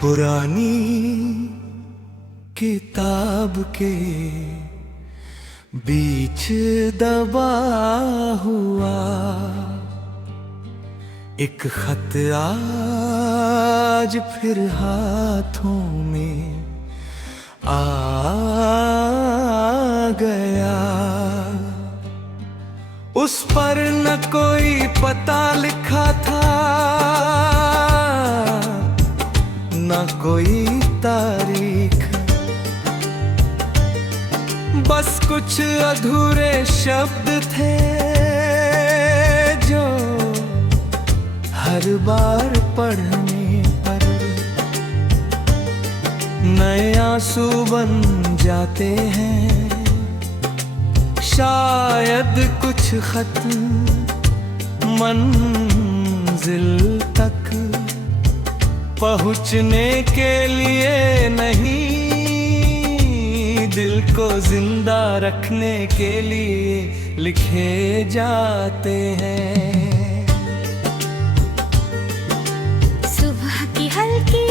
पुरानी किताब के बीच दबा हुआ एक खत आज फिर हाथों में आ गया। उस पर न कोई पता लिखा था, न कोई तारीख, बस कुछ अधूरे शब्द थे जो हर बार पढ़ने पर नए आंसू बन जाते हैं। शायद कुछ खत मंजिल तक पहुंचने के लिए नहीं, दिल को जिंदा रखने के लिए लिखे जाते हैं। सुबह की हल्की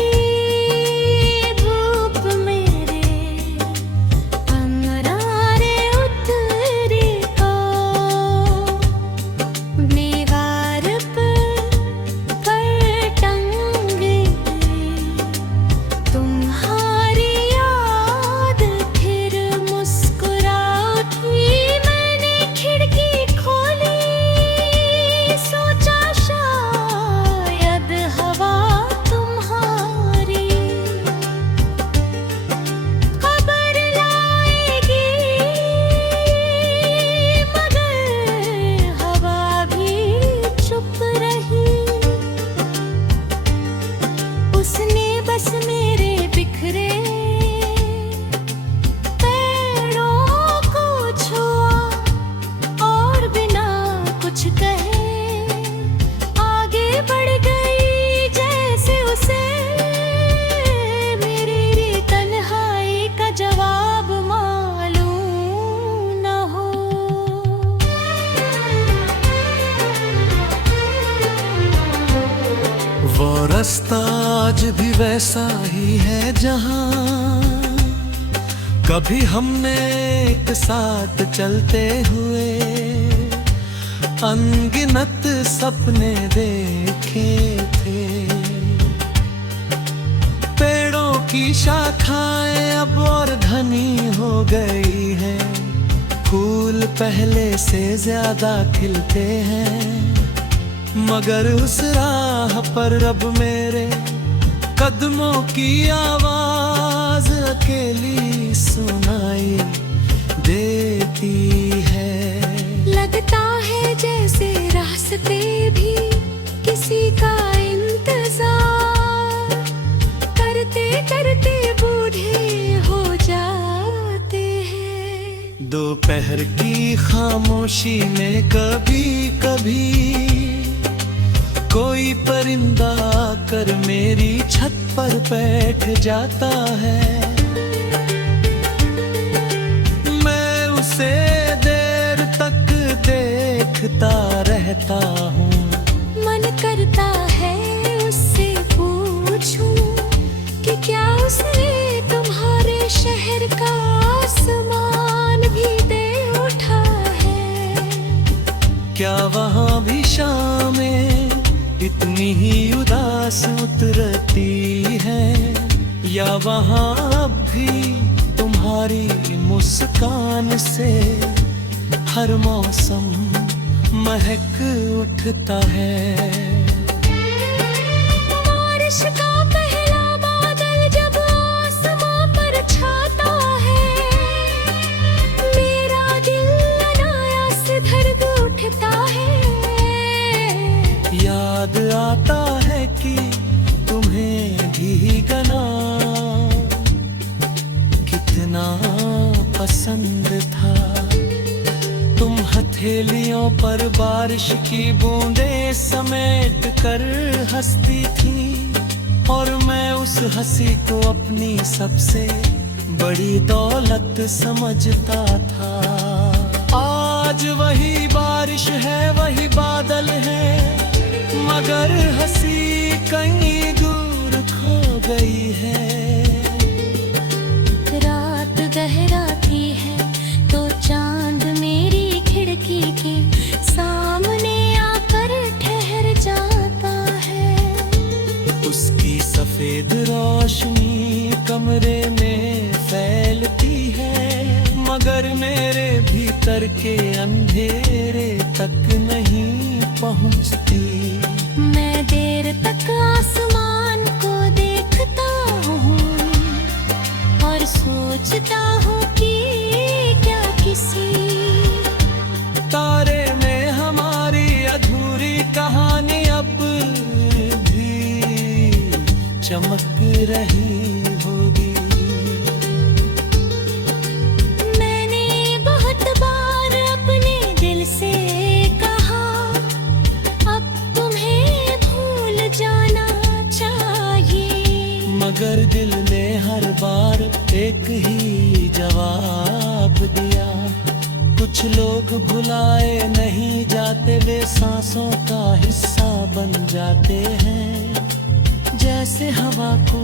धूप मेरे अंगारे उतरी को दीवार पर टंगी तुम्हारी याद फिर मुस्कुरा उठी। मैंने खिड़की खोली, सोचा शायद हवा तुम्हारी खबर लाएगी, मगर हवा भी चुप रही। उसने बस मेरे बिखरे पैरों को छुआ और बिना कुछ कहे आगे बढ़ गई, जैसे उसे मेरी तन्हाई का जवाब मालूम न हो। वो रास्ता आज भी वैसा ही है जहाँ कभी हमने एक साथ चलते हुए अनगिनत सपने देखे थे। पेड़ों की शाखाएं अब और घनी हो गई हैं, फूल पहले से ज्यादा खिलते हैं, मगर उस राह पर अब मेरे कदमों की आवाज अकेली सुनाई देती है। लगता है जैसे रास्ते भी किसी का इंतजार करते करते बूढ़े हो जाते हैं। दोपहर की खामोशी में कभी कभी कोई परिंदा आकर मेरी छत पर बैठ जाता है। मैं उसे देर तक देखता रहता हूँ, मन करता है उससे पूछूं कि क्या उसने तुम्हारे शहर का आसमान भी दे उठा है। क्या वहाँ भी शामें इतनी ही उदास उतरती है, या वहाँ अब भी तुम्हारी मुस्कान से हर मौसम महक उठता है। बारिश का पहला बादल जब आसमां पर छाता है, मेरा दिल अनायास दर्द उठता है। याद आता है कि तुम्हें भीगना कितना पसंद था। तुम हथेलियों पर बारिश की बूंदें समेट कर हंसती थी, और मैं उस हंसी को अपनी सबसे बड़ी दौलत समझता था। आज वही बारिश है, वही बादल है, मगर हंसी कहीं दूर खो गई। मगर मेरे भीतर के अंधेरे तक नहीं पहुंचती। मैं देर तक आसमान को देखता हूँ और सोचता हूँ कि क्या किसी तारे में हमारी अधूरी कहानी अब भी चमक रही होगी। मैंने बहुत बार अपने दिल से कहा अब तुम्हें भूल जाना चाहिए, मगर दिल ने हर बार एक ही जवाब दिया। कुछ लोग भुलाए नहीं जाते, वे सांसों का हिस्सा बन जाते हैं। जैसे हवा को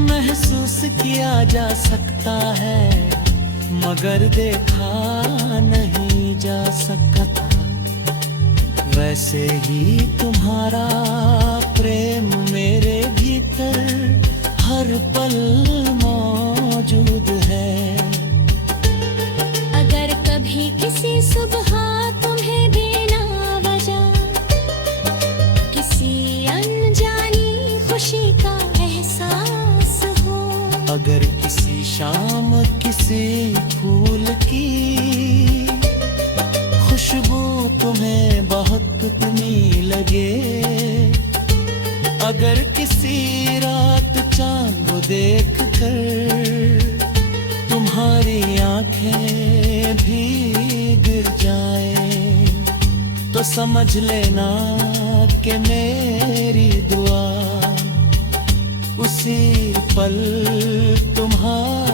महसूस किया जा सकता है मगर देखा नहीं जा सकता, वैसे ही तुम्हारा प्रेम मेरे भीतर हर पल मौजूद है। अगर कभी किसी सुबह तुम्हें बिना वजह किसी अनजानी खुशी का एहसास हो, अगर किसी शाम किसी फूल की खुशबू तुम्हें बहुत अपनी लगे, अगर किसी रात चांद को देख कर तुम्हारी आंखें भीग जाए, तो समझ लेना कि मेरी दुआ उसी पल तुम्हारी